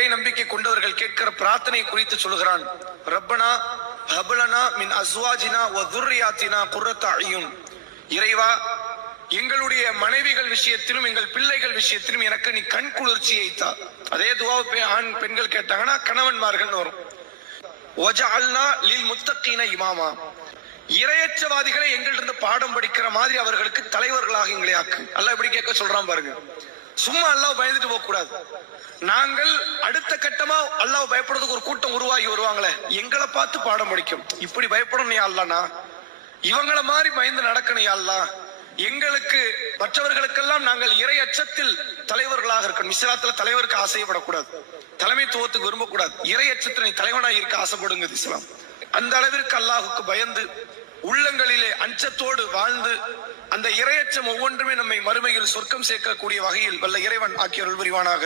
இறை நம்பிக்கை கொண்டவர்கள் கேட்கிற பிரார்த்தனை குறித்து சொல்கிறான். ரப்பனா ஹப்லனா மின் அஸ்வாஜினா வ துர்ரியாத்தினா குர்ரத்த அய்யுன். இறைவா, எங்களுடைய மனைவிகள் விஷயத்திலும் எங்கள் பிள்ளைகள் விஷயத்திலும் எனக்கு நீ கண் குளிர்ச்சியை தா. அதே துவாவை ஆண் பெண்கள் கேட்டாங்கன்னா கணவன்மார்கள் வரும். வஜஅல்னா லில் முத்தகீன இமாமா. இறையற்றவாதிகளை எங்களிருந்து பாடம் படிக்கிற மாதிரி அவர்களுக்கு தலைவர்களாக எங்களை ஆக்கு. அல்லாஹ் இப்படி கேட்க சொல்றான் பாருங்க. சும்மா அல்லாஹ் பயந்துட்டு போக கூடாது. நாங்கள் அடுத்த கட்டமா அல்லாஹ் பயப்படுறதுக்கு ஒரு கூட்டம் உருவாகி வருவாங்களே, எங்களை பார்த்து பாடம் படிக்கும். இப்படி பயப்படணும் யா அல்லாஹ்னா, இவங்களை மாதிரி பயந்து நடக்கணும் யா அல்லாஹ். எங்களுக்கு மற்றவர்களுக்கெல்லாம் நாங்கள் இறை அச்சத்தில் தலைவர்களாக இருக்கணும். இஸ்லாத்துல தலைவருக்கு ஆசைப்படக்கூடாது, தலைமைத்துவத்துக்கு விரும்பக்கூடாது. இறை அச்சத்தில் நீ தலைவனாக இருக்க ஆசைப்படுங்க இஸ்லாம். அந்த அளவிற்கு அல்லாஹுக்கு பயந்து உள்ளங்களிலே அச்சத்தோடு வாழ்ந்து அந்த இறையச்சம் ஒவ்வொன்றுமே நம்மை மறுமையில் சொர்க்கம் சேர்க்கக்கூடிய வகையில் வல்ல இறைவன் ஆக்கியருள் புரிவானாக.